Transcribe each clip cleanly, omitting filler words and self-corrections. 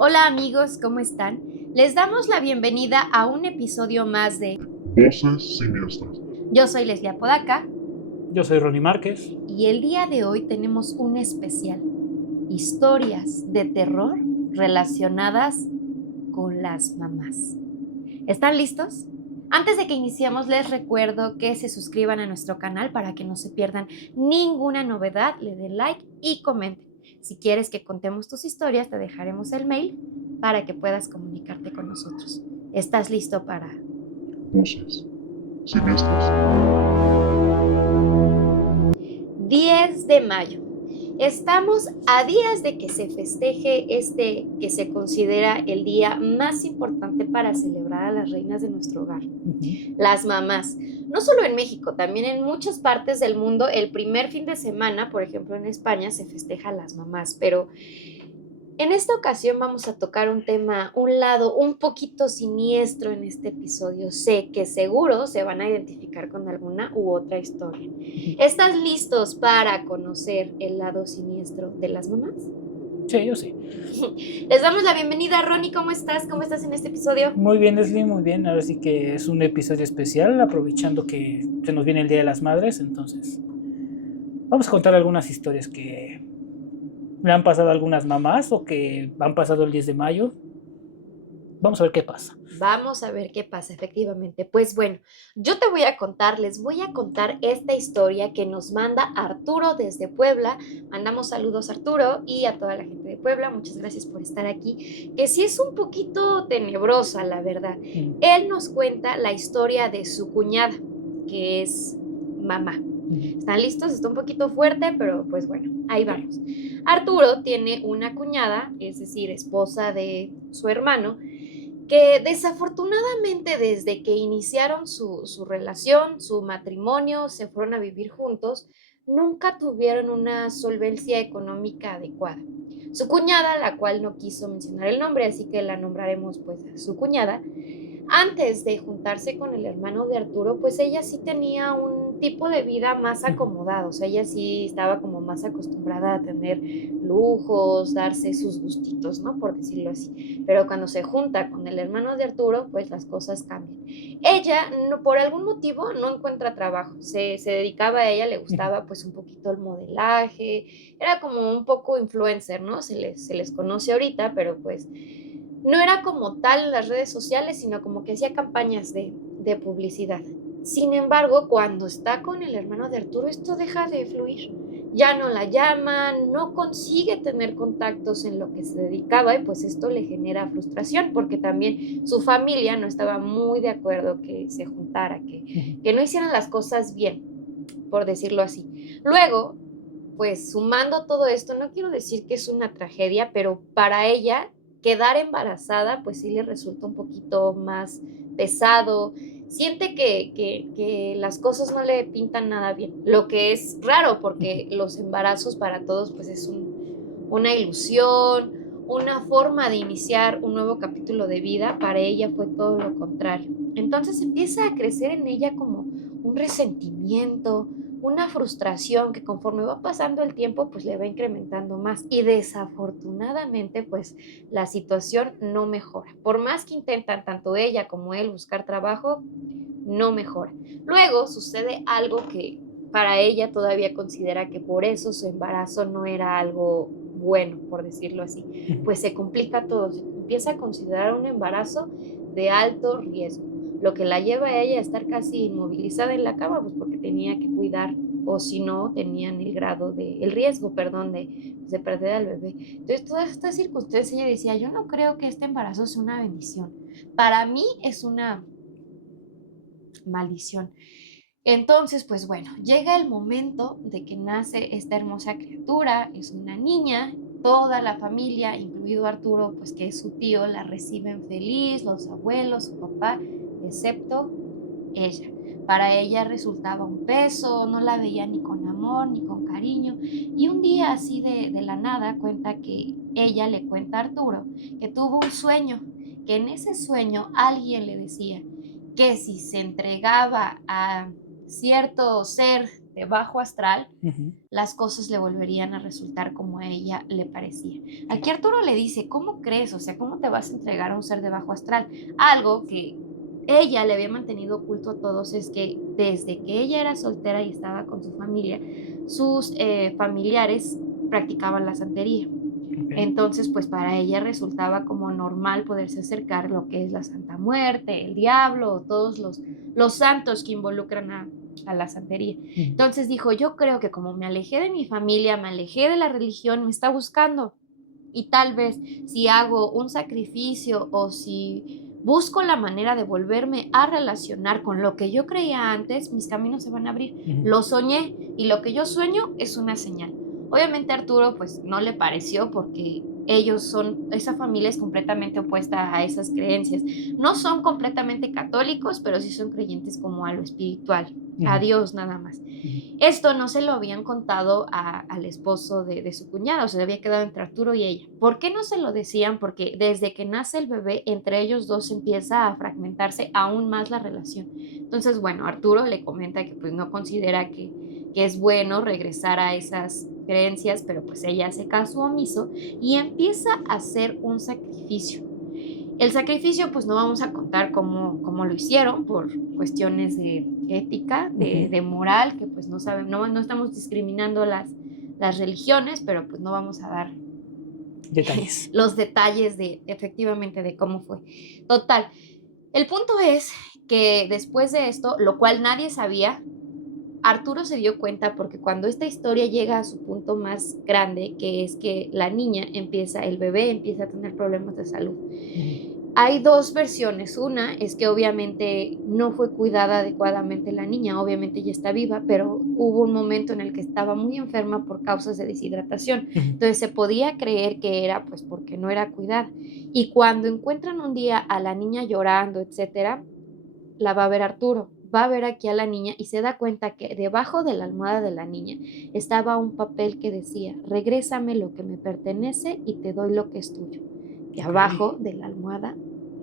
Hola amigos, ¿cómo están? Les damos la bienvenida a un episodio más de Voces siniestras. Yo soy Leslie Apodaca Yo soy Ronnie Márquez. y el día de hoy tenemos un especial, historias de terror relacionadas con las mamás. ¿Están listos? Antes de que iniciemos, les recuerdo que se suscriban a nuestro canal para que no se pierdan ninguna novedad, le den like y comenten. Si quieres que contemos tus historias, te dejaremos el mail para que puedas comunicarte con nosotros. ¿Estás listo para...? Voces siniestras. 10 de mayo. Estamos a días de que se festeje este que se considera el día más importante para celebrar a las reinas de nuestro hogar, las mamás. No solo en México, también en muchas partes del mundo, el primer fin de semana, por ejemplo en España, se festeja a las mamás, pero en esta ocasión vamos a tocar un tema, un lado un poquito siniestro en este episodio. Sé que seguro se van a identificar con alguna u otra historia. ¿Estás listos para conocer el lado siniestro de las mamás? Sí, yo sí. Les damos la bienvenida. Ronnie, ¿cómo estás? ¿Cómo estás en este episodio? Muy bien, Leslie, muy bien. Ahora sí que es un episodio especial, aprovechando que se nos viene el Día de las Madres. Entonces, vamos a contar algunas historias que le han pasado a algunas mamás o que han pasado el 10 de mayo. Vamos a ver qué pasa. Vamos a ver qué pasa, efectivamente. Pues bueno, yo te voy a contar, les voy a contar esta historia que nos manda Arturo desde Puebla. Mandamos saludos a Arturo y a toda la gente de Puebla. Muchas gracias por estar aquí, que sí es un poquito tenebrosa, la verdad. Él nos cuenta la historia de su cuñada, que es mamá. ¿Están listos? Está un poquito fuerte, pero pues bueno, ahí vamos. Arturo tiene una cuñada, es decir, esposa de su hermano, que desafortunadamente desde que iniciaron su relación, su matrimonio, se fueron a vivir juntos, nunca tuvieron una solvencia económica adecuada. Su cuñada, la cual no quiso mencionar el nombre, así que la nombraremos pues su cuñada, antes de juntarse con el hermano de Arturo, pues ella sí tenía un tipo de vida más acomodado, o sea, ella sí estaba como más acostumbrada a tener lujos, darse sus gustitos, ¿no? Por decirlo así. Pero cuando se junta con el hermano de Arturo, pues las cosas cambian. Ella, no, por algún motivo, no encuentra trabajo, se dedicaba a ella, le gustaba pues un poquito el modelaje, era como un poco influencer, ¿no? Se les conoce ahorita, pero pues no era como tal en las redes sociales, sino como que hacía campañas de publicidad. Sin embargo, cuando está con el hermano de Arturo, esto deja de fluir. Ya no la llama, no consigue tener contactos en lo que se dedicaba y pues esto le genera frustración porque también su familia no estaba muy de acuerdo que se juntara, que no hicieran las cosas bien, por decirlo así. Luego, pues sumando todo esto, no quiero decir que es una tragedia, pero para ella quedar embarazada, pues sí le resulta un poquito más pesado. Siente que las cosas no le pintan nada bien, lo que es raro porque los embarazos para todos pues es una ilusión, una forma de iniciar un nuevo capítulo de vida. Para ella fue todo lo contrario. Entonces empieza a crecer en ella como un resentimiento, una frustración que conforme va pasando el tiempo pues le va incrementando más y desafortunadamente pues la situación no mejora. Por más que intentan tanto ella como él buscar trabajo, no mejora. Luego sucede algo que para ella todavía considera que por eso su embarazo no era algo bueno, por decirlo así. Pues se complica todo, se empieza a considerar un embarazo de alto riesgo, lo que la lleva a ella a estar casi inmovilizada en la cama, pues porque tenía que cuidar, o si no, tenían el riesgo, perdón, de perder al bebé. Entonces, todas estas circunstancias, ella decía, yo no creo que este embarazo sea una bendición. Para mí es una maldición. Entonces, pues bueno, llega el momento de que nace esta hermosa criatura, es una niña, toda la familia, incluido Arturo, pues que es su tío, la reciben feliz, los abuelos, su papá, excepto ella. Para ella resultaba un peso, no la veía ni con amor ni con cariño. Y un día así de la nada cuenta que ella le cuenta a Arturo que tuvo un sueño, que en ese sueño alguien le decía que si se entregaba a cierto ser de bajo astral, Ujú. las cosas le volverían a resultar como a ella le parecía. Aquí Arturo le dice, ¿cómo crees? O sea, ¿cómo te vas a entregar a un ser de bajo astral? Algo que ella le había mantenido oculto a todos es que desde que ella era soltera y estaba con su familia, sus familiares practicaban la santería. Ok. Entonces, pues para ella resultaba como normal poderse acercar a lo que es la Santa Muerte, el diablo o todos los santos que involucran a la santería. Ujú. Entonces dijo, yo creo que como me alejé de mi familia, me alejé de la religión, me está buscando. Y tal vez si hago un sacrificio o si busco la manera de volverme a relacionar con lo que yo creía antes, mis caminos se van a abrir. Ujú. Lo soñé y lo que yo sueño es una señal. Obviamente a Arturo pues no le pareció porque esa familia es completamente opuesta a esas creencias. No son completamente católicos, pero sí son creyentes como a lo espiritual, a Ujú. Dios nada más. Ujú. Esto no se lo habían contado al esposo de su cuñada, o sea, había quedado entre Arturo y ella. ¿Por qué no se lo decían? Porque desde que nace el bebé, entre ellos dos empieza a fragmentarse aún más la relación. Entonces, bueno, Arturo le comenta que pues no considera que es bueno regresar a esas creencias, pero pues ella hace caso omiso y empieza a hacer un sacrificio. El sacrificio, pues no vamos a contar cómo lo hicieron por cuestiones de ética, Ujú. de moral, que pues no saben, no estamos discriminando las religiones, pero pues no vamos a dar Detalles. los detalles de efectivamente de cómo fue. Total, el punto es que después de esto, lo cual nadie sabía, Arturo se dio cuenta porque cuando esta historia llega a su punto más grande, que es que el bebé empieza a tener problemas de salud. Ujú. Hay dos versiones. Una es que obviamente no fue cuidada adecuadamente la niña, obviamente ya está viva, pero hubo un momento en el que estaba muy enferma por causas de deshidratación. Ujú. Entonces se podía creer que era pues porque no era cuidada. Y cuando encuentran un día a la niña llorando, etcétera, la va a ver Arturo. Va a ver aquí a la niña y se da cuenta que debajo de la almohada de la niña estaba un papel que decía, regrésame lo que me pertenece y te doy lo que es tuyo. Y Ok. abajo de la almohada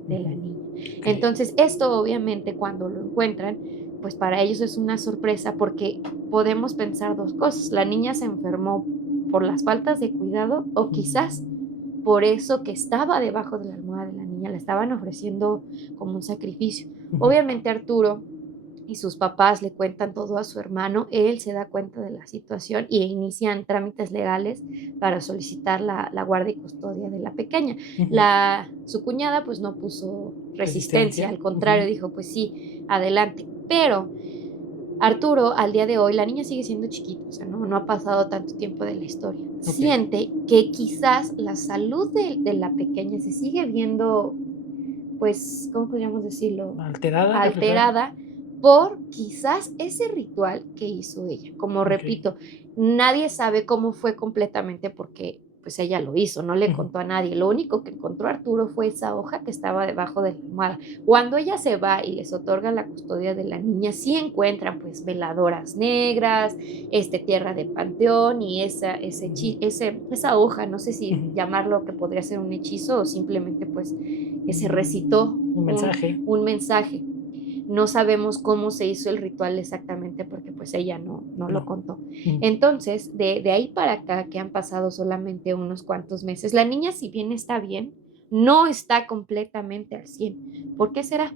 de la Ujú. niña. Ok. Entonces, esto obviamente cuando lo encuentran, pues para ellos es una sorpresa porque podemos pensar dos cosas. La niña se enfermó por las faltas de cuidado o quizás por eso que estaba debajo de la almohada de la niña, le estaban ofreciendo como un sacrificio. Ujú. Obviamente Arturo y sus papás le cuentan todo a su hermano, él se da cuenta de la situación y inician trámites legales para solicitar la guardia y custodia de la pequeña. Ujú. Su cuñada pues no puso resistencia, Resistencia. al contrario Ujú. dijo pues sí, adelante, pero Arturo, al día de hoy, la niña sigue siendo chiquita, o sea, no ha pasado tanto tiempo de la historia. Ok. Siente que quizás la salud de la pequeña se sigue viendo, pues, ¿cómo podríamos decirlo? Alterada, reflejada. Alterada por quizás ese ritual que hizo ella. Como Ok. repito, nadie sabe cómo fue completamente porque pues ella lo hizo, no le Ujú. contó a nadie. Lo único que encontró Arturo fue esa hoja que estaba debajo de la almohada. Cuando ella se va y les otorga la custodia de la niña, sí encuentran pues veladoras negras, tierra de panteón y Ujú. esa hoja, no sé si Ujú. llamarlo que podría ser un hechizo o simplemente pues que se recitó Un mensaje. un mensaje. No sabemos cómo se hizo el ritual exactamente porque pues ella no lo No. contó. Ujú. Entonces, de ahí para acá, que han pasado solamente unos cuantos meses, la niña, si bien está bien, no está completamente al 100. ¿Por qué será?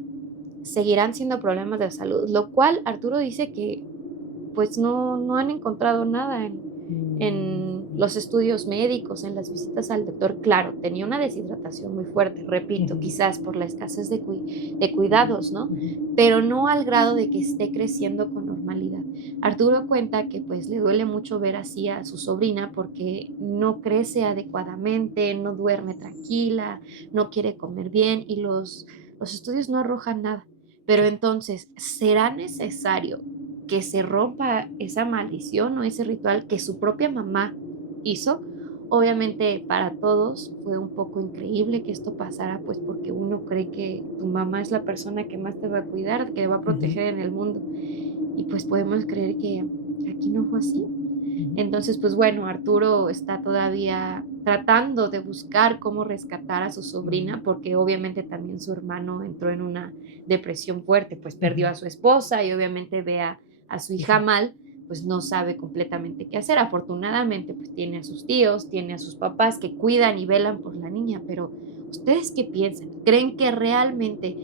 Seguirán siendo problemas de salud, lo cual Arturo dice que pues no han encontrado nada en los estudios médicos, en las visitas al doctor. Claro, tenía una deshidratación muy fuerte, repito, Ujú. quizás por la escasez de cuidados, ¿no? Ujú. Pero no al grado de que esté creciendo con normalidad. Arturo cuenta que pues le duele mucho ver así a su sobrina porque no crece adecuadamente, no duerme tranquila, no quiere comer bien y los estudios no arrojan nada. Pero Ok. entonces, ¿será necesario que se rompa esa maldición o ese ritual que su propia mamá hizo? Obviamente para todos fue un poco increíble que esto pasara, pues porque uno cree que tu mamá es la persona que más te va a cuidar, que te va a Ujú. proteger en el mundo. Y pues podemos creer que aquí no fue así. Ujú. Entonces, pues bueno, Arturo está todavía tratando de buscar cómo rescatar a su sobrina, porque obviamente también su hermano entró en una depresión fuerte, pues perdió Ujú. a su esposa y obviamente ve a su hija Hija. mal, pues no sabe completamente qué hacer. Afortunadamente, pues tiene a sus tíos, tiene a sus papás que cuidan y velan por la niña, pero ¿ustedes qué piensan? ¿Creen que realmente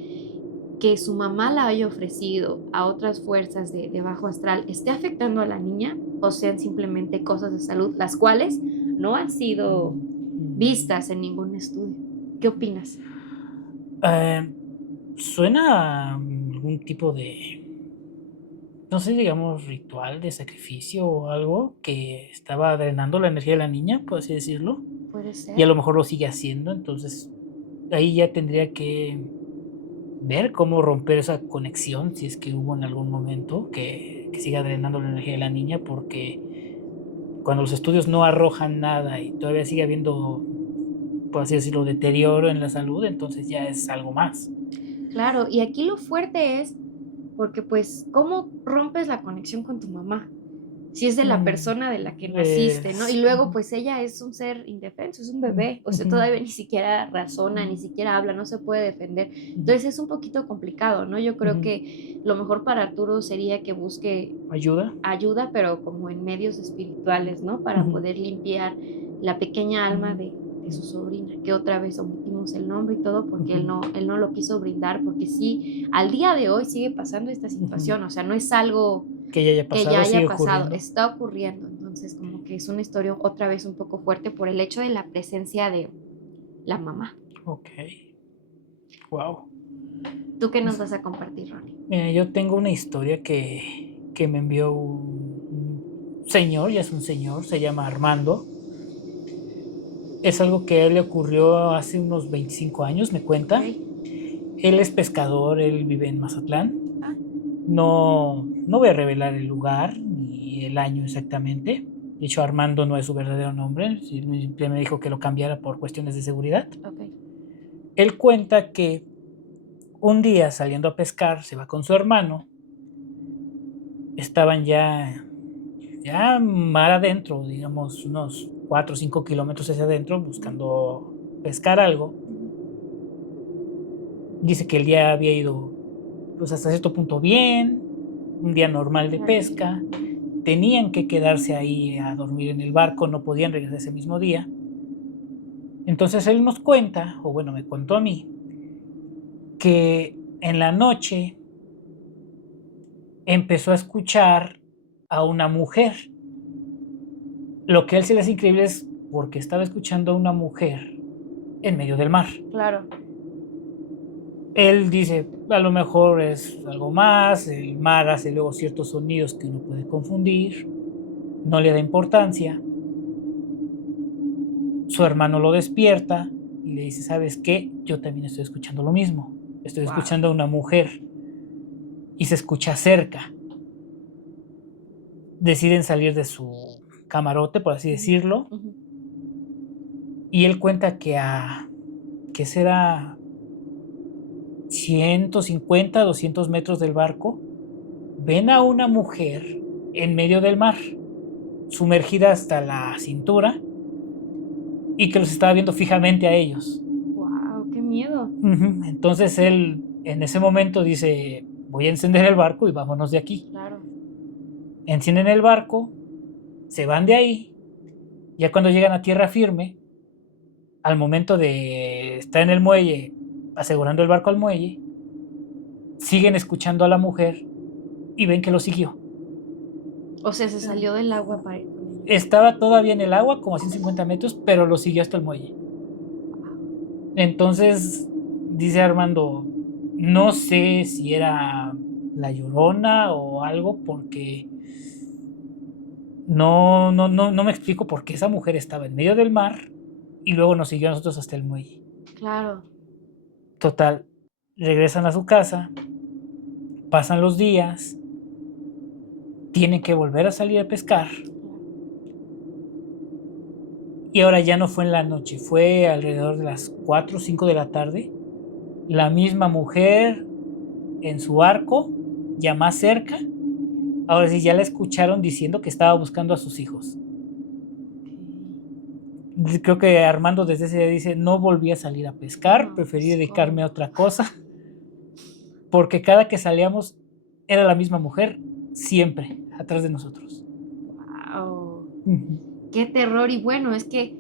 que su mamá la haya ofrecido a otras fuerzas de bajo astral esté afectando a la niña o sean simplemente cosas de salud, las cuales no han sido vistas en ningún estudio? ¿Qué opinas? Eh, Suena a algún tipo de, no sé, digamos, ritual de sacrificio o algo que estaba drenando la energía de la niña, por así decirlo, Puede y a ser. lo mejor lo sigue haciendo, entonces ahí ya tendría que ver cómo romper esa conexión, si es que hubo en algún momento que siga drenando la energía de la niña, porque cuando los estudios no arrojan nada y todavía sigue habiendo, por así decirlo, deterioro en la salud, entonces ya es algo más. Claro, y aquí lo fuerte es porque, pues, ¿cómo rompes la conexión con tu mamá? Si es de la Mm, persona de la que naciste, ¿no? Y es luego, pues, ella es un ser indefenso, es un bebé, o sea, ujú, todavía ni siquiera razona, ni siquiera habla, no se puede defender. ujú, Entonces, es un poquito complicado, ¿no? Yo creo ujú. que lo mejor para Arturo sería que busque ¿Ayuda? ayuda, pero como en medios espirituales, ¿no? Para Ujú, poder limpiar la pequeña alma ujú, de su sobrina, que otra vez omitimos el nombre y todo porque ujú, él no lo quiso brindar, porque sí, al día de hoy sigue pasando esta ujú. situación, o sea, no es algo Que ya haya que ya pasado, sigue haya pasado, ocurriendo. está ocurriendo. Entonces, como que es una historia otra vez un poco fuerte por el hecho de la presencia de la mamá. Okey, guau. ¿Tú qué nos vas a compartir, Ronnie? Mira, yo tengo una historia que me envió un señor, ya es un señor, se llama Armando. Es algo que a él le ocurrió hace unos 25 años, me Ok. cuenta. Él es pescador, él vive en Mazatlán. Ah, No voy a revelar el lugar ni el año exactamente. De hecho, Armando no es su verdadero nombre, simple me dijo que lo cambiara por cuestiones de seguridad. ok. Él cuenta que un día saliendo a pescar, se va con su hermano, estaban ya mar adentro, digamos, unos 4 o 5 kilómetros hacia adentro, buscando pescar algo. Ujú. Dice que el día había ido, pues, hasta cierto punto bien, un día normal de Tranquilo. pesca. Ujú. Tenían que quedarse ahí a dormir en el barco, no podían regresar ese mismo día. Entonces él nos cuenta, o bueno, me contó a mí, que en la noche empezó a escuchar a una mujer. Lo que a él se le hace increíble es porque estaba escuchando a una mujer en medio del mar. Claro. Él dice, a lo mejor es algo más, el mar hace luego ciertos sonidos que uno puede confundir, no le da importancia. Su hermano lo despierta y le dice, ¿sabes qué? Yo también estoy escuchando lo mismo. Estoy Wow. escuchando a una mujer y se escucha cerca. Deciden salir de su camarote, por así Ujú, decirlo, ujú. y él cuenta que será 150, 200 metros del barco, ven a una mujer en medio del mar, sumergida hasta la cintura y que los estaba viendo fijamente a ellos. Guau, qué miedo. Ujú. Entonces él en ese momento dice, voy a encender el barco y vámonos de aquí. Claro. Encienden el barco, se van de ahí, ya cuando llegan a tierra firme, al momento de estar en el muelle, asegurando el barco al muelle, siguen escuchando a la mujer y ven que lo siguió. O sea, se salió del agua para ir con ellos. Estaba todavía en el agua, como a 150 metros, pero lo siguió hasta el muelle. Entonces, dice Armando, no sé si era la Llorona o algo, porque no me explico por qué esa mujer estaba en medio del mar y luego nos siguió a nosotros hasta el muelle. Claro. Total, regresan a su casa, pasan los días, tienen que volver a salir a pescar Claro. y ahora ya no fue en la noche, fue alrededor de las 4 o 5 de la tarde. La misma mujer en su arco, ya más cerca. Ahora sí, ya la escucharon diciendo que estaba buscando a sus hijos. Creo que Armando desde ese día dice, no volví a salir a pescar, No, preferí pues, dedicarme a ¿cómo? otra cosa, porque cada que salíamos era la misma mujer siempre atrás de nosotros. Wow, Ujú. qué terror. Y bueno, es que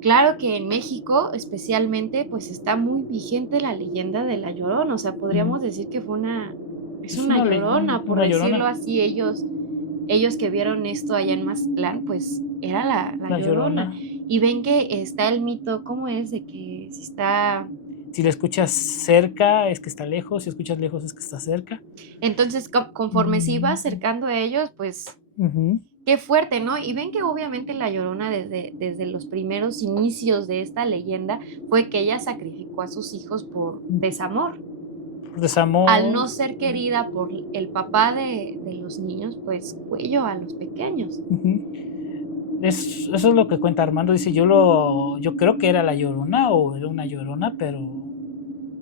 claro que en México, especialmente, pues está muy vigente la leyenda de La Llorona. O sea, podríamos decir que es Es una llorona, por una decirlo llorona, así. Ellos que vieron esto allá en Mazatlán, pues era la la Llorona. llorona. Y ven que está el mito, ¿cómo es? De que si está. Si la escuchas cerca es que está lejos, si escuchas lejos es que está cerca. Entonces, conforme se iba Mm, acercando a ellos, pues ujú, qué fuerte, ¿no? Y ven que obviamente la Llorona desde los primeros inicios de esta leyenda fue que ella sacrificó a sus hijos por desamor. Al desamor. no ser querida por el papá de los niños, pues cuello a los pequeños. Ujú. Eso es lo que cuenta Armando. Dice, yo creo que era la Llorona o era una Llorona, pero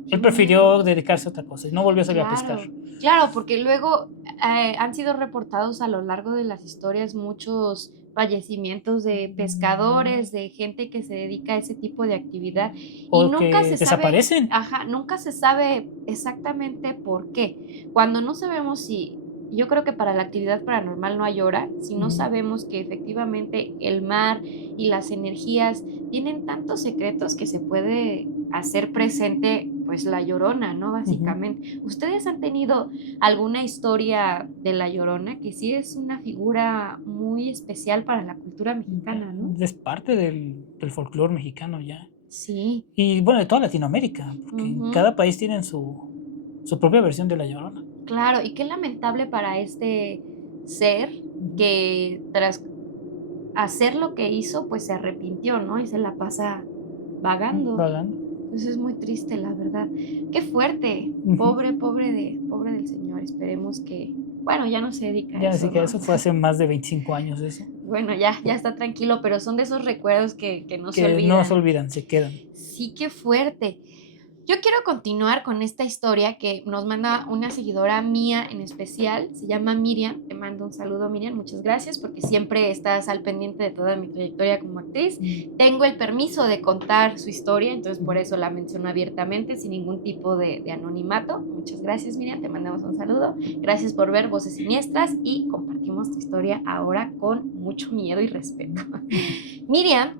Qué él miedo. prefirió dedicarse a otra cosa y no volvió a salir a pescar. Claro, claro, porque luego han sido reportados a lo largo de las historias muchos fallecimientos de pescadores, de gente que se dedica a ese tipo de actividad y O nunca que se sabe, desaparecen. ajá, nunca se sabe exactamente por qué. Cuando no sabemos si, yo creo que para la actividad paranormal no hay hora, si no Ujú, sabemos que efectivamente el mar y las energías tienen tantos secretos que se puede hacer presente, pues la Llorona, ¿no? ujú. Básicamente. ¿Ustedes han tenido alguna historia de la Llorona? Que sí es una figura muy especial para la cultura mexicana, ¿no? Es parte del folclore mexicano ya. Sí. Y bueno, de toda Latinoamérica, porque en Ujú. cada país tienen su propia versión de la Llorona. Claro, y qué lamentable para este ser Ujú. que tras hacer lo que hizo, pues se arrepintió, ¿no? Y se la pasa vagando. Vagando. Entonces es muy triste, la verdad. Qué fuerte. Ujú. Pobre del señor. Esperemos que, bueno, ya no se dedica a Ya eso, así que ¿no? eso fue hace más de 25 años eso, Bueno, ya está tranquilo, pero son de esos recuerdos que no se que no se olvidan. olvidan, se quedan. Sí, qué fuerte. Yo quiero continuar con esta historia que nos manda una seguidora mía en especial, se llama Miriam. Te mando un saludo, Miriam, muchas gracias porque siempre estás al pendiente de toda mi trayectoria como actriz. Tengo el permiso de contar su historia, entonces por eso la menciono abiertamente, sin ningún tipo de anonimato. Muchas gracias, Miriam, te mandamos un saludo. Gracias por ver Voces Siniestras y compartimos tu historia ahora con mucho miedo y respeto. Miriam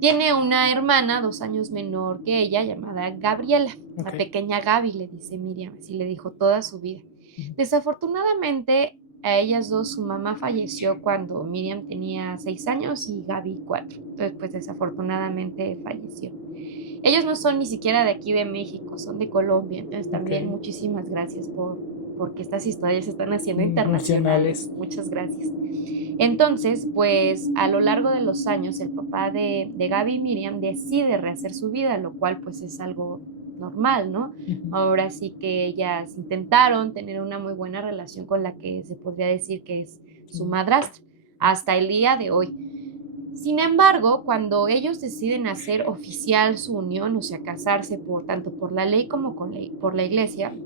tiene una hermana 2 años menor que ella llamada Gabriela. La Ok. pequeña Gaby, le dice Miriam, así le dijo toda su vida. Desafortunadamente, a ellas dos su mamá falleció cuando Miriam tenía 6 años y Gaby 4. Entonces, pues desafortunadamente falleció. Ellos no son ni siquiera de aquí de México, son de Colombia. Entonces, Ok. también muchísimas gracias porque estas historias se están haciendo internacionales. Nacionales. Muchas gracias. Entonces, pues a lo largo de los años, el papá de Gaby y Miriam decide rehacer su vida, lo cual pues es algo normal, ¿no? Ujú. Ahora sí que ellas intentaron tener una muy buena relación con la que se podría decir que es su Sí. madrastra, hasta el día de hoy. Sin embargo, cuando ellos deciden hacer oficial su unión, o sea, casarse tanto por la ley como por la iglesia,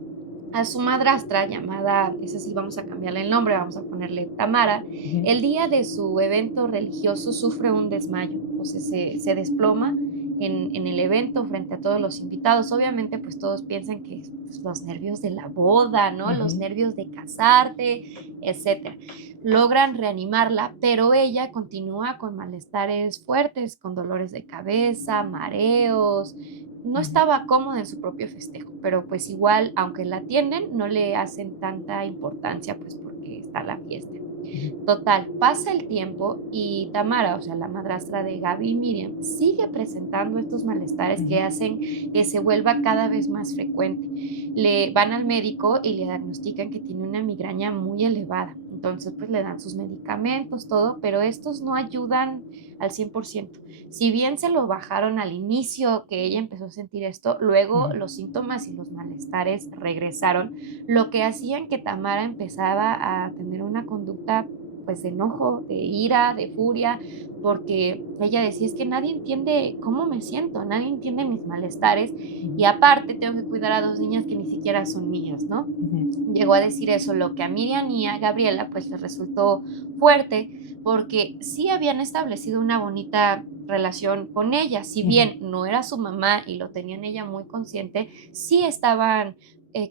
a su madrastra llamada, esa sí vamos a cambiarle el nombre, vamos a ponerle Tamara, Ujú. el día de su evento religioso sufre un desmayo, o sea, se desploma en el evento frente a todos los invitados. Obviamente, pues todos piensan que pues, los nervios de la boda, ¿no? Los Ujú. nervios de casarte, etcétera. Logran reanimarla, pero ella continúa con malestares fuertes, con dolores de cabeza, mareos, no Ujú. estaba cómoda en su propio festejo, pero pues igual, aunque la atienden, no le hacen tanta importancia, pues porque está la fiesta. Ujú. Total, pasa el tiempo y Tamara, o sea, la madrastra de Gaby y Miriam, sigue presentando estos malestares que Ujú. hacen que se vuelva cada vez más frecuente. Le van al médico y le diagnostican que tiene una migraña muy elevada. Entonces, pues le dan sus medicamentos, todo, pero estos no ayudan al 100%. Si bien se lo bajaron al inicio que ella empezó a sentir esto, luego Ujú. los síntomas y los malestares regresaron, lo que hacían que Tamara empezaba a tener una conducta pues de enojo, de ira, de furia, porque ella decía, es que nadie entiende cómo me siento, nadie entiende mis malestares y Ujú. aparte tengo que cuidar a 2 niñas que ni siquiera son mías, ¿no? Ujú. Llegó a decir eso, lo que a Miriam y a Gabriela pues les resultó fuerte porque sí habían establecido una bonita relación con ella, si Ujú. bien no era su mamá y lo tenían ella muy consciente, sí estaban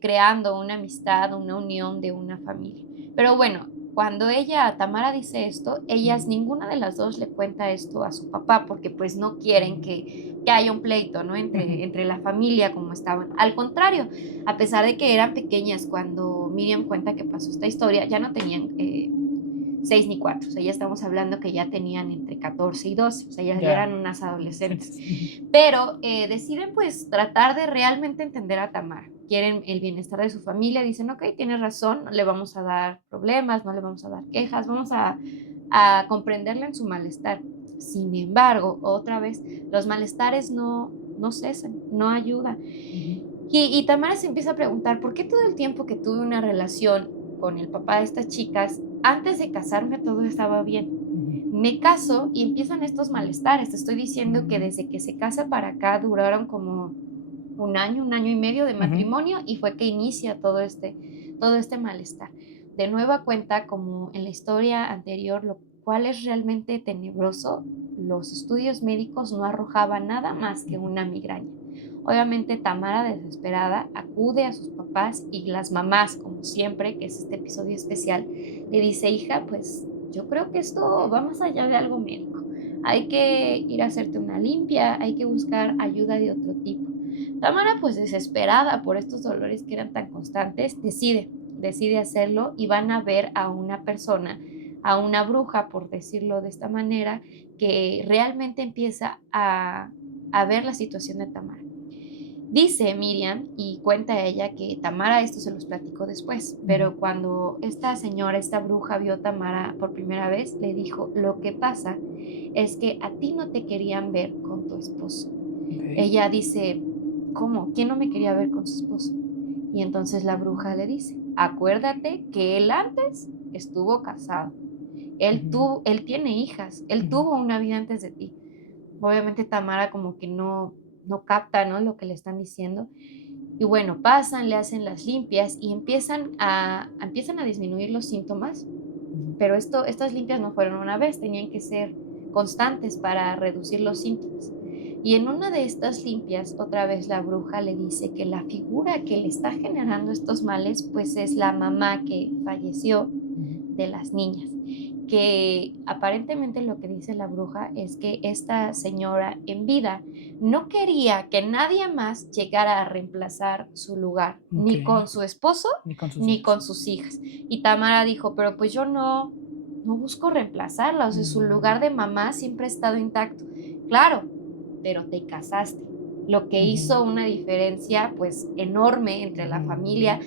creando una amistad, una unión de una familia. Pero bueno, cuando Tamara dice esto, ellas, ninguna de las dos le cuenta esto a su papá, porque pues no quieren que haya un pleito, ¿no? Entre la familia como estaban. Al contrario, a pesar de que eran pequeñas cuando Miriam cuenta que pasó esta historia, ya no tenían 6 ni 4, o sea, ya estamos hablando que ya tenían entre 14 y 12, o sea, ya eran unas adolescentes. Pero deciden pues tratar de realmente entender a Tamara. Quieren el bienestar de su familia, dicen, ok, tienes razón, no le vamos a dar problemas, no le vamos a dar quejas, vamos a comprenderla en su malestar. Sin embargo, otra vez, los malestares no cesan, no ayudan. Y Tamara se empieza a preguntar, ¿por qué todo el tiempo que tuve una relación con el papá de estas chicas, antes de casarme todo estaba bien? Me caso y empiezan estos malestares. Te estoy diciendo que desde que se casa para acá duraron como un año y medio de matrimonio y fue que inicia todo este malestar. De nueva cuenta, como en la historia anterior, lo cual es realmente tenebroso, los estudios médicos no arrojaban nada más que una migraña. Obviamente Tamara, desesperada, acude a sus papás y las mamás, como siempre, que es este episodio especial, le dice, hija, pues yo creo que esto va más allá de algo médico. Hay que ir a hacerte una limpia, hay que buscar ayuda de otro tipo. Tamara, pues desesperada por estos dolores que eran tan constantes, decide hacerlo y van a ver a una persona, a una bruja, por decirlo de esta manera, que realmente empieza a ver la situación de Tamara. Dice Miriam y cuenta ella que Tamara, esto se los platicó después, pero cuando esta señora, esta bruja vio a Tamara por primera vez, le dijo, lo que pasa es que a ti no te querían ver con tu esposo. Ella dice, ¿cómo? ¿Quién no me quería ver con su esposo? Y entonces la bruja le dice, acuérdate que él antes estuvo casado, él tiene hijas, él tuvo una vida antes de ti. Obviamente Tamara como que no capta, ¿no?, lo que le están diciendo. Y bueno, pasan, le hacen las limpias y empiezan a disminuir los síntomas, pero estas limpias no fueron una vez, tenían que ser constantes para reducir los síntomas. Y en una de estas limpias, otra vez la bruja le dice que la figura que le está generando estos males, pues es la mamá que falleció de las niñas, que aparentemente lo que dice la bruja es que esta señora en vida no quería que nadie más llegara a reemplazar su lugar, ni con su esposo, ni con sus hijas. Y Tamara dijo, pero pues yo no busco reemplazarla, o sea, su lugar de mamá siempre ha estado intacto. Claro, pero te casaste, lo que hizo una diferencia pues enorme entre la familia.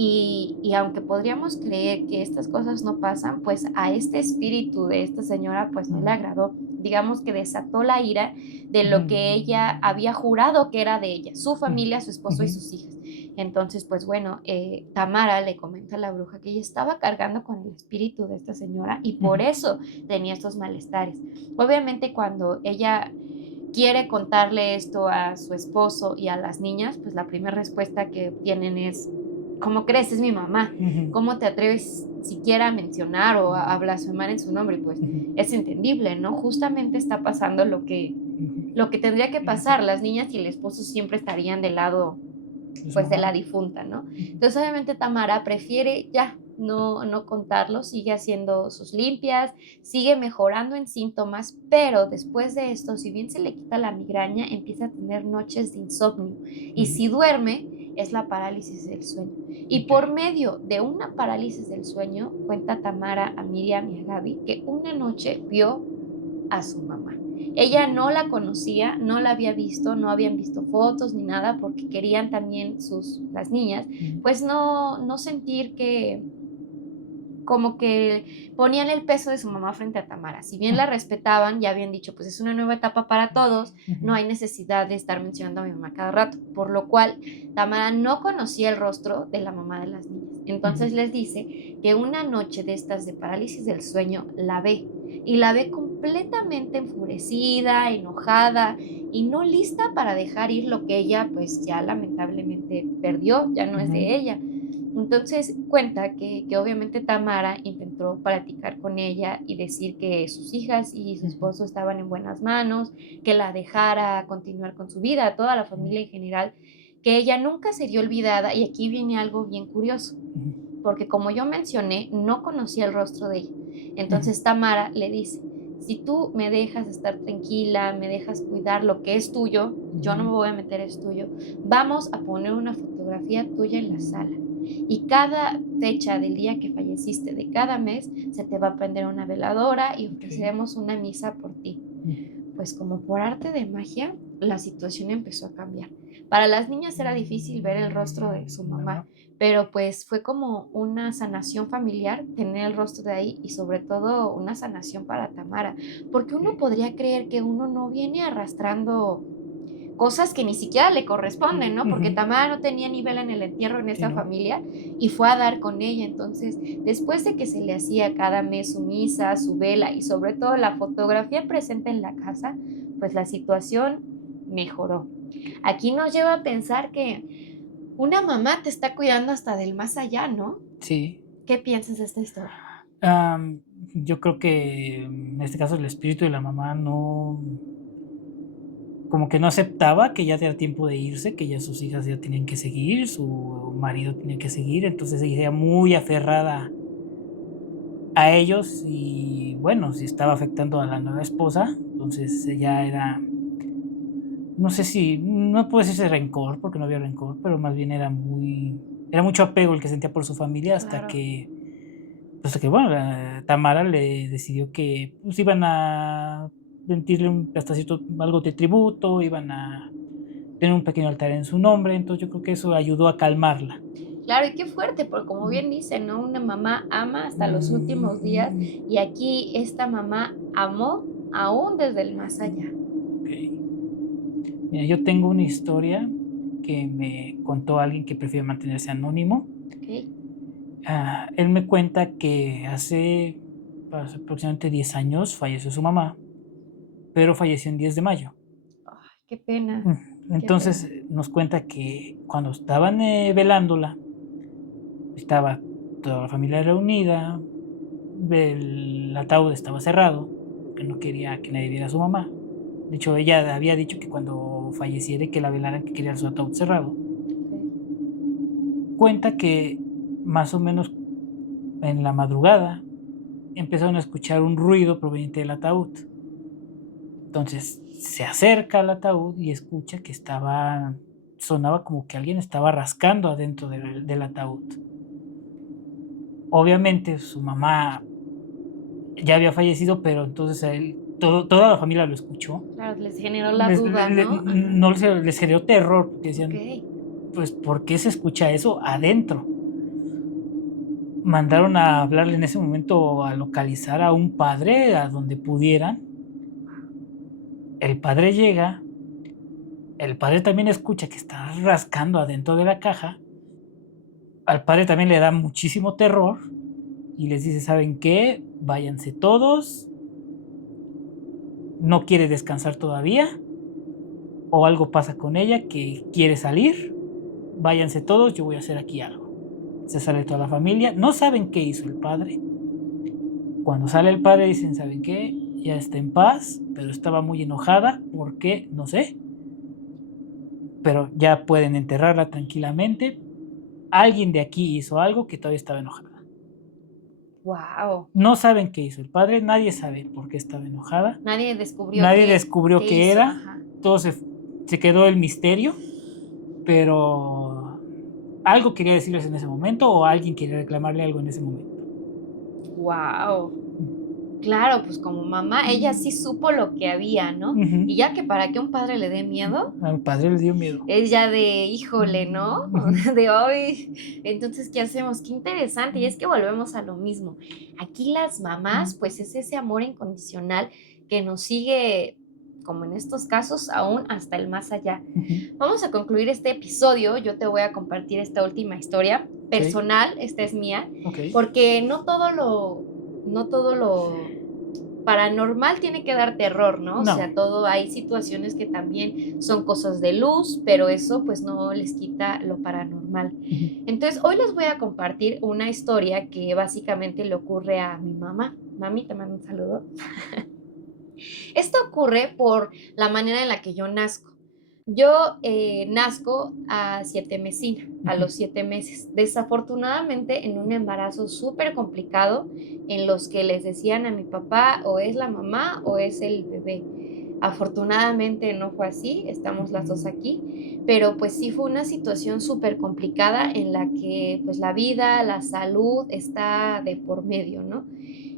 Y aunque podríamos creer que estas cosas no pasan, pues a este espíritu de esta señora pues no le agradó. Digamos que desató la ira de lo que ella había jurado que era de ella, su familia, su esposo y sus hijas. Entonces, pues bueno, Tamara le comenta a la bruja que ella estaba cargando con el espíritu de esta señora y por eso tenía estos malestares. Obviamente cuando ella quiere contarle esto a su esposo y a las niñas, pues la primera respuesta que tienen es, ¿cómo crees? Es mi mamá. ¿Cómo te atreves siquiera a mencionar o a blasfemar en su nombre? Pues es entendible, ¿no? Justamente está pasando lo que tendría que pasar. Las niñas y el esposo siempre estarían del lado pues de la difunta, ¿no? Entonces obviamente Tamara prefiere ya no contarlo, sigue haciendo sus limpias, sigue mejorando en síntomas, pero después de esto, si bien se le quita la migraña, empieza a tener noches de insomnio y si duerme es la parálisis del sueño. Y por medio de una parálisis del sueño, cuenta Tamara a Miriam y a Gaby que una noche vio a su mamá. Ella no la conocía, no la había visto, no habían visto fotos ni nada porque querían también las niñas, pues no sentir que como que ponían el peso de su mamá frente a Tamara. Si bien la respetaban, ya habían dicho, pues es una nueva etapa para todos, no hay necesidad de estar mencionando a mi mamá cada rato, por lo cual Tamara no conocía el rostro de la mamá de las niñas. Entonces les dice que una noche de estas de parálisis del sueño la ve y la ve completamente enfurecida, enojada y no lista para dejar ir lo que ella pues ya lamentablemente perdió, ya no es de ella. Entonces cuenta que obviamente Tamara intentó platicar con ella y decir que sus hijas y su esposo estaban en buenas manos, que la dejara continuar con su vida, toda la familia en general, que ella nunca sería olvidada. Y aquí viene algo bien curioso. porque como yo mencioné, no conocía el rostro de ella. Entonces Tamara le dice, si tú me dejas estar tranquila, me dejas cuidar lo que es tuyo, yo no me voy a meter, es tuyo, vamos a poner una fotografía tuya en la sala. Y cada fecha del día que falleciste de cada mes, se te va a prender una veladora y ofreceremos una misa por ti. Pues como por arte de magia, la situación empezó a cambiar. Para las niñas era difícil ver el rostro de su mamá, pero pues fue como una sanación familiar tener el rostro de ahí y sobre todo una sanación para Tamara, porque uno podría creer que uno no viene arrastrando cosas que ni siquiera le corresponden, ¿no? Porque Tamara no tenía nivel en el entierro en esa familia y fue a dar con ella. Entonces, después de que se le hacía cada mes su misa, su vela y sobre todo la fotografía presente en la casa, pues la situación mejoró. Aquí nos lleva a pensar que una mamá te está cuidando hasta del más allá, ¿no? Sí. ¿Qué piensas de esta historia? Yo creo que en este caso el espíritu de la mamá no, como que no aceptaba que ya era tiempo de irse, que ya sus hijas ya tenían que seguir, su marido tenía que seguir, entonces ella era muy aferrada a ellos y bueno, si estaba afectando a la nueva esposa, entonces ella era, no sé si, no puede decirse rencor, porque no había rencor, pero más bien era mucho apego el que sentía por su familia Claro. hasta que bueno, Tamara le decidió que pues iban a rendirle hasta cierto algo de tributo, iban a tener un pequeño altar en su nombre, entonces yo creo que eso ayudó a calmarla. Claro, y qué fuerte, porque como bien dicen, ¿no? Una mamá ama hasta los últimos días y aquí esta mamá amó aún desde el más allá. Ok. Mira, yo tengo una historia que me contó alguien que prefiere mantenerse anónimo. ¿Ok? Él me cuenta que hace aproximadamente 10 años falleció su mamá, pero falleció en 10 de mayo. Ay, qué pena, qué Entonces, pena. nos cuenta que cuando estaban, velándola, estaba toda la familia reunida, el ataúd estaba cerrado, que no quería que nadie viera a su mamá. De hecho, ella había dicho que cuando falleciera y que la velaran, que quería su ataúd cerrado. Cuenta que más o menos en la madrugada empezaron a escuchar un ruido proveniente del ataúd. Entonces se acerca al ataúd y escucha que sonaba como que alguien estaba rascando adentro del ataúd. Obviamente su mamá ya había fallecido, pero entonces toda la familia lo escuchó. Claro, les generó la duda, ¿no? Ajá. No les generó terror, porque Ok, decían, pues, ¿por qué se escucha eso adentro? Mandaron a hablarle en ese momento, a localizar a un padre a donde pudieran. El padre llega, el padre también escucha que está rascando adentro de la caja. Al padre también le da muchísimo terror y les dice, ¿saben qué? Váyanse todos, no quiere descansar todavía, o algo pasa con ella que quiere salir, váyanse todos, yo voy a hacer aquí algo. Se sale toda la familia, no saben qué hizo el padre. Cuando sale el padre dicen, ¿saben qué? Ya está en paz, pero estaba muy enojada, ¿por qué? No sé, pero ya pueden enterrarla tranquilamente. Alguien de aquí hizo algo que todavía estaba enojada. wow. No saben qué hizo el padre, nadie sabe por qué estaba enojada, Nadie descubrió nadie descubrió qué qué hizo, era, ajá. todo se quedó el misterio, pero algo quería decirles en ese momento o alguien quería reclamarle algo en ese momento. Wow. Claro, pues como mamá, ella sí supo lo que había, ¿no? Y Ujú. ya que para que un padre le dé miedo, Al padre le dio miedo. es ya de, híjole, ¿no? Ujú. De hoy. Entonces, ¿qué hacemos? Qué interesante. Y es que volvemos a lo mismo. Aquí las mamás, pues es ese amor incondicional que nos sigue, como en estos casos, aún hasta el más allá. Ujú. Vamos a concluir este episodio. Yo te voy a compartir esta última historia personal. Esta es mía. Ok. Porque no todo lo paranormal tiene que dar terror, ¿no? O No. sea, hay situaciones que también son cosas de luz, pero eso pues no les quita lo paranormal. Ujú. Entonces, hoy les voy a compartir una historia que básicamente le ocurre a mi mamá. Mami, te mando un saludo. Esto ocurre por la manera en la que yo nazco. Yo nazco a 7 mesina, a Ujú. los 7 meses. Desafortunadamente, en un embarazo súper complicado, en los que les decían a mi papá, o es la mamá o es el bebé. Afortunadamente no fue así, estamos las dos Ujú. aquí, pero pues sí fue una situación súper complicada en la que pues la vida, la salud está de por medio, ¿no?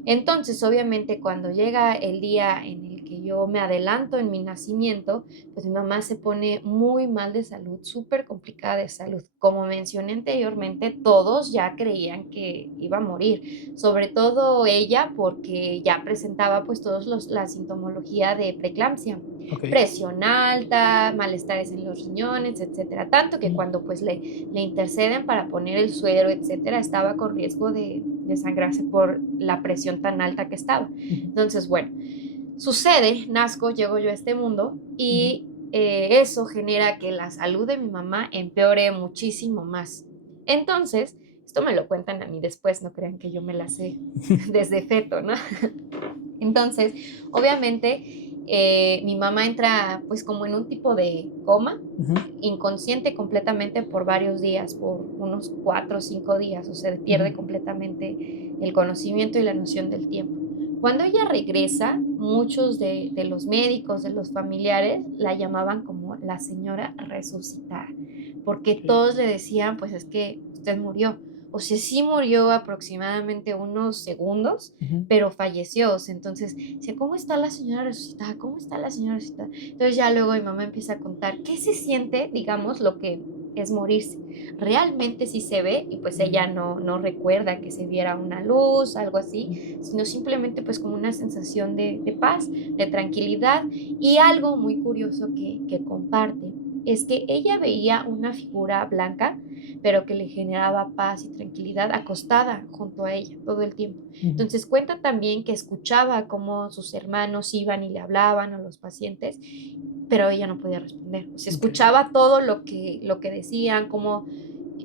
Entonces, obviamente, cuando llega el día en el que yo me adelanto en mi nacimiento, pues mi mamá se pone muy mal de salud, súper complicada de salud. Como mencioné anteriormente, todos ya creían que iba a morir, sobre todo ella porque ya presentaba pues todos la sintomología de preeclampsia, Ok. presión alta, malestares en los riñones, etcétera, tanto que Mm. cuando pues le interceden para poner el suero, etcétera, estaba con riesgo de sangrarse por la presión tan alta que estaba. Ujú. Entonces, bueno, sucede, nazco, llego yo a este mundo Ujú. y eso genera que la salud de mi mamá empeore muchísimo más. Entonces, esto me lo cuentan a mí después, no crean que yo me la sé desde feto, ¿no? Entonces, obviamente, mi mamá entra pues como en un tipo de coma, Ujú. inconsciente completamente por varios días, por unos 4 o 5 días, o sea, pierde Ujú. completamente el conocimiento y la noción del tiempo. Cuando ella regresa, muchos de los médicos, de los familiares, la llamaban como la señora resucitada, porque Ok. todos le decían, pues es que usted murió. O sea, sí murió aproximadamente unos segundos, Ujú. pero falleció. O sea, entonces, decía, ¿cómo está la señora resucitada? ¿Cómo está la señora resucitada? Entonces ya luego mi mamá empieza a contar qué se siente, digamos, lo que es morirse. Realmente sí se ve y pues ella no recuerda que se viera una luz, algo así, sino simplemente pues como una sensación de paz, de tranquilidad y algo muy curioso que comparte es que ella veía una figura blanca, pero que le generaba paz y tranquilidad acostada junto a ella todo el tiempo. Ujú. Entonces cuenta también que escuchaba cómo sus hermanos iban y le hablaban a los pacientes, pero ella no podía responder. O sea, Ok. escuchaba todo lo que decían, cómo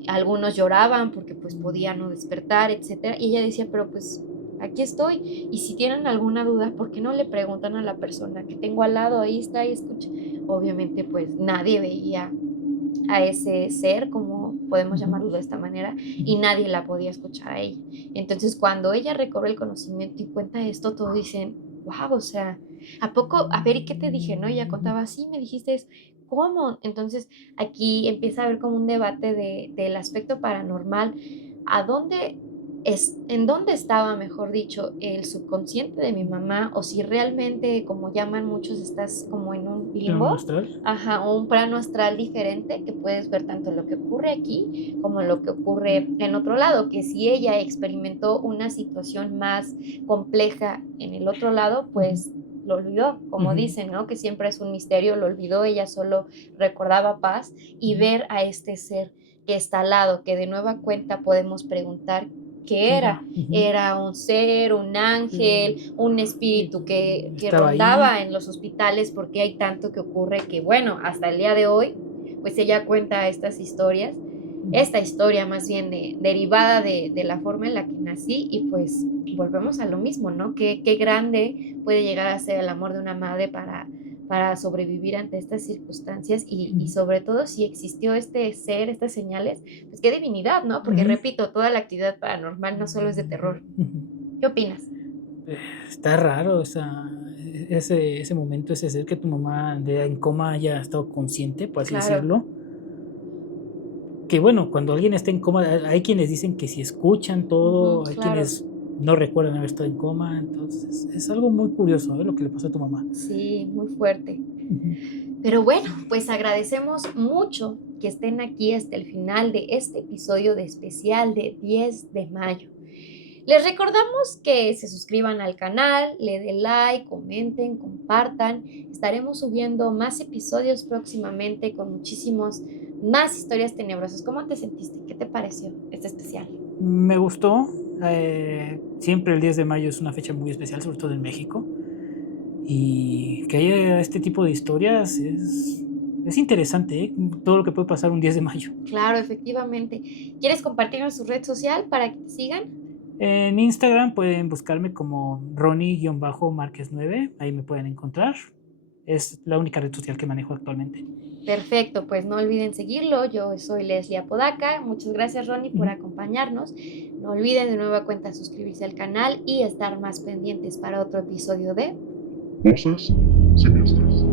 algunos lloraban porque pues podían no despertar, etcétera. Y ella decía, pero pues aquí estoy. Y si tienen alguna duda, ¿por qué no le preguntan a la persona que tengo al lado? Ahí está y escucha. Obviamente pues nadie veía a ese ser, como podemos Ujú. llamarlo de esta manera, y Ujú. nadie la podía escuchar a ella. Entonces, cuando ella recobre el conocimiento y cuenta esto, todos dicen, wow, o sea, ¿a poco? A ver, ¿y qué te dije? ¿No? Y ella Ujú. contaba, sí, me dijiste eso. ¿Cómo? Entonces, aquí empieza a haber como un debate del aspecto paranormal. ¿A dónde en dónde estaba, mejor dicho, el subconsciente de mi mamá? O si realmente, como llaman muchos, estás como en un ¿Plano limbo. astral? Ajá, o un plano astral diferente que puedes ver tanto lo que ocurre aquí como lo que ocurre en otro lado, que si ella experimentó una situación más compleja en el otro lado, Ujú. pues lo olvidó, como Ujú. dicen, ¿no? Que siempre es un misterio, lo olvidó, ella solo recordaba paz y Ujú. ver a este ser que está al lado, que de nueva cuenta podemos preguntar qué ¿Qué era. era? Ujú. Era un ser, un Que ángel, un espíritu que estaba ahí. rondaba en los hospitales, porque hay tanto que ocurre que, bueno, hasta el día de hoy, pues ella cuenta estas historias, Ujú. esta historia más bien derivada de la forma en la que nací y pues volvemos a lo mismo, ¿no? Qué grande puede llegar a ser el amor de una madre para sobrevivir ante estas circunstancias y Ujú. sobre todo si existió este ser, estas señales, pues qué divinidad, ¿no? Porque Ujú. repito, toda la actividad paranormal no solo es de terror. Ujú. ¿Qué opinas? Está raro ese momento, ese ser que tu mamá en coma haya estado consciente, por así Claro. decirlo. Que bueno, cuando alguien está en coma, hay quienes dicen que si escuchan Ujú, todo, hay claro. quienes no recuerdan haber estado en coma, entonces es algo muy curioso, lo que le pasó a tu mamá. Sí, muy fuerte. Ujú. Pero bueno, pues agradecemos mucho que estén aquí hasta el final de este episodio de especial de 10 de mayo. Les recordamos que se suscriban al canal, le den like, comenten, compartan. Estaremos subiendo más episodios próximamente con muchísimos más historias tenebrosas. ¿Cómo te sentiste? ¿Qué te pareció este especial? Me gustó, siempre el 10 de mayo es una fecha muy especial, sobre todo en México, y que haya este tipo de historias es interesante, todo lo que puede pasar un 10 de mayo. Claro, efectivamente. ¿Quieres compartirnos su red social para que te sigan? En Instagram pueden buscarme como Ronnie-Márquez 9, ahí me pueden encontrar. Es la única red social que manejo actualmente. Perfecto, pues no olviden seguirlo. Yo soy Leslie Apodaca. Muchas gracias, Ronnie, por Ujú. acompañarnos. No olviden de nueva cuenta suscribirse al canal y estar más pendientes para otro episodio de... Voces siniestras.